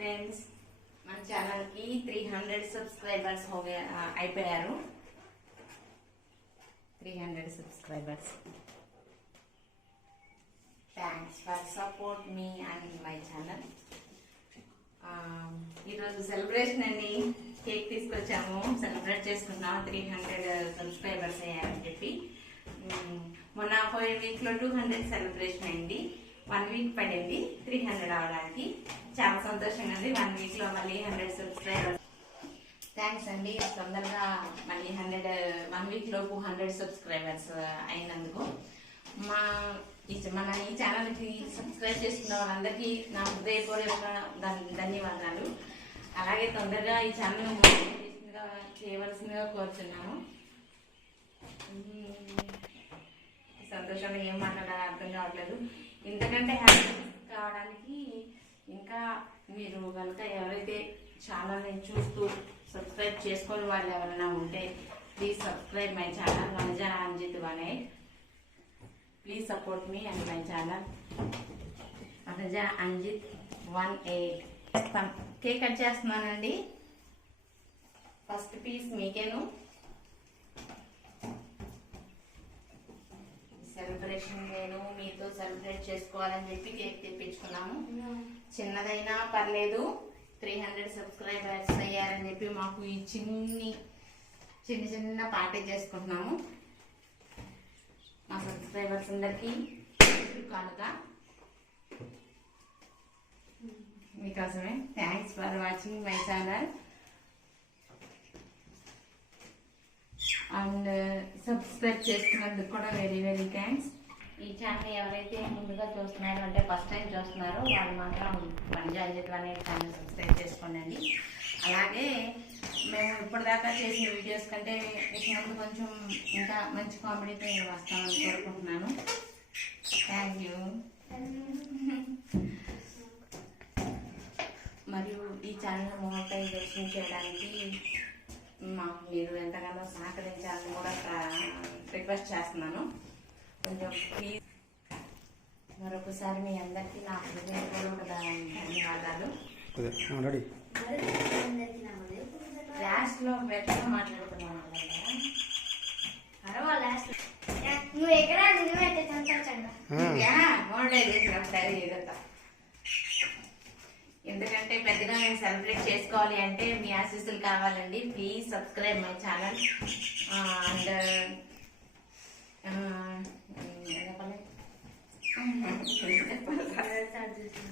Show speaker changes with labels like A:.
A: Friends మన ఛానల్కి three hundred subscribers అయిపోయారు. Three hundred subscribers thanks for support me and my channel ఈరోజు celebration అండి. కేక్ తీసుకొచ్చాము సెలబ్రేట్ చేసుకున్నాము త్రీ హండ్రెడ్ సబ్స్క్రైబర్స్ అయ్యారని చెప్పి. మొన్న పోయిన వీక్లో టూ హండ్రెడ్ సెలబ్రేషన్ అయింది. వన్ వీక్ పడింది త్రీ హండ్రెడ్ అవడానికి చాలా సంతోషంగా ఉంది. వన్ వీక్లో మళ్ళీ హండ్రెడ్ సబ్స్క్రైబర్స్ థ్యాంక్స్ అండి. తొందరగా మళ్ళీ హండ్రెడ్ వన్ వీక్ లోపు హండ్రెడ్ సబ్స్క్రైబర్స్ అయినందుకు. మా మన ఈ ఛానల్కి సబ్స్క్రైబ్ చేసుకున్న వాళ్ళందరికీ నా హృదయపూర్వక ధన్యవాదాలు. అలాగే తొందరగా ఈ ఛానల్ చేయవలసిందిగా కోరుతున్నాను సంతోషంగా ఏం మాట్లాడాలో అర్థం కావట్లేదు. ఇంతకంటే హ్యాపీ కావడానికి ఇంకా మీరు కనుక ఎవరైతే ఛానల్ని చూస్తూ సబ్స్క్రైబ్ చేసుకొని వాళ్ళు ఎవరైనా ఉంటే please subscribe my channel Vanaja Anjith eight please support me and my channel Vanaja Anjith one eight cake cut చేస్తున్నానండి. ఫస్ట్ పీస్ మీకేను. సెలబ్రేషన్ నేను సెలబ్రేట్ చేసుకోవాలని చెప్పి కేక్ తెప్పించుకున్నాము. చిన్నదైనా పర్లేదు త్రీ హండ్రెడ్ సబ్స్క్రైబర్స్ అయ్యారని చెప్పి మాకు ఈ చిన్ని చిన్న చిన్న పార్టీ చేసుకుంటున్నాము. మా సబ్స్క్రైబర్స్ అందరికీ కానుక. మీకోసమే. Thanks for watching my channel and subscribe చేసుకున్నందుకు కూడా వెరీ వెరీ థ్యాంక్స్ ఈ ఛానల్ ఎవరైతే ముందుగా చూస్తున్నారో అంటే ఫస్ట్ టైం చూస్తున్నారో వాళ్ళు మాత్రం పంచాయతీ అనే ఛానల్ సబ్స్క్రైబ్ చేసుకోండి అలాగే మేము ఇప్పటిదాకా చేసిన వీడియోస్ కంటే ఇచ్చినప్పుడు ముందు కొంచెం ఇంకా మంచి కామెడీతో వస్తామని కోరుకుంటున్నాను. థ్యాంక్ యూ మరియు ఈ ఛానల్ మోనటైజేషన్ చేయడానికి మాకు మీరు ఎంతగానో సహకరించాలని కూడా రిక్వెస్ట్ చేస్తున్నాను. కొంచెం ప్లీజ్ మరొకసారి మీ అందరికీ నా హృదయపూర్వక ధన్యవాదాలు.
B: అదే రెడీ.
A: లాస్ట్లో బెటర్ మాట్లాడుతున్నాను
C: నువ్వు ఎక్కడ
A: ఎందుకంటే పెద్దగా మేము సెలబ్రేట్ చేసుకోవాలి అంటే మీ ఆశీస్సులు కావాలండి. Please subscribe my channel and